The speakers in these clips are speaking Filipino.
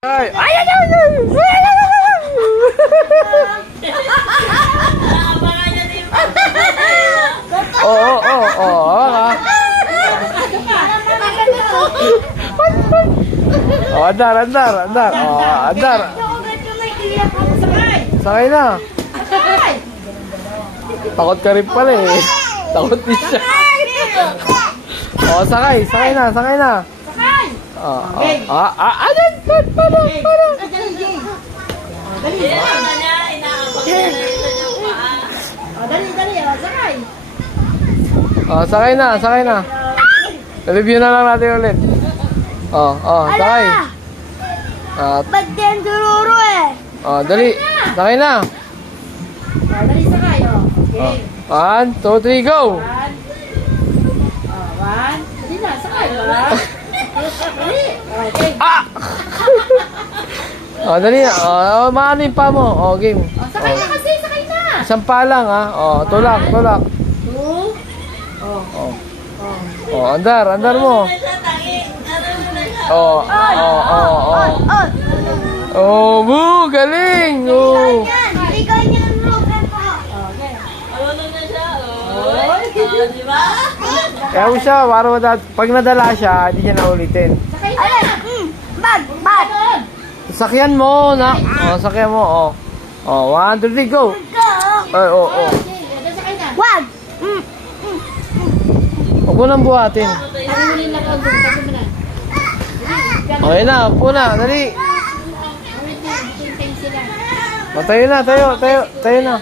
Ay, ay, ay, ay, ay, oo, oo, oo, oh, andar. Oh, andar. Sakay na. Takot ka rin pala eh. Takot din siya. Oh, sakay na. Oh, ayan, para. Sakay. Oh, sakay na. Review na lang natin ulit. Oh, sakay. Ba't din dururo eh? Oh, dali. Sakay na. Dali sakay, oh. Okay. 1, 2, 3, go! One. Dali na, sakay. Dali. Okay. Ah! Oh, dali na. Oh, maano yung pa mo? Oh, game. Oh, sakay na kasi, sakay na. Isang pa lang, ha? Oh, tulak. Two. Oh, andar mo. Oh. Oh, boo, galing. Oh. Ikaw yung program ko. Okay. Diba? Kaya mo siya, pag nadala siya, hindi niya naulitin. Sakay na. Bag. Sakyan mo, na. Oh, sakyan mo, oh. Oh, 1, 2, 3, go. Ay, oh. Sakay na. Wag. Huwag mo nang buhatin. Pagulin lang ako. Kasi mo na. Okay na, upo na, dali. Wait na, hintay sila. Tayo na.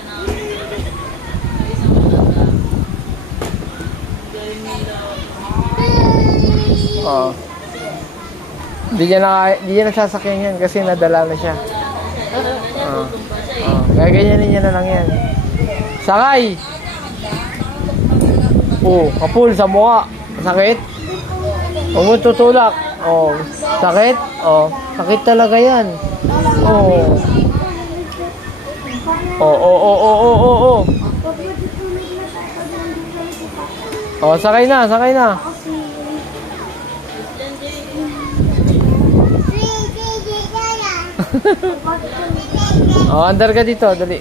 Oh. Hindi niya nasasakyan yan kasi nadala na siya. Kaya ganyanin niya na lang yan. Sakay! Oh, kapul sa mukha. Sakit? Huwag mo tutulak. Oh, sakit? Oh, sakit talaga yan. Oh. Oh. Oh, sakay na. Oh, andar ka dito, dali.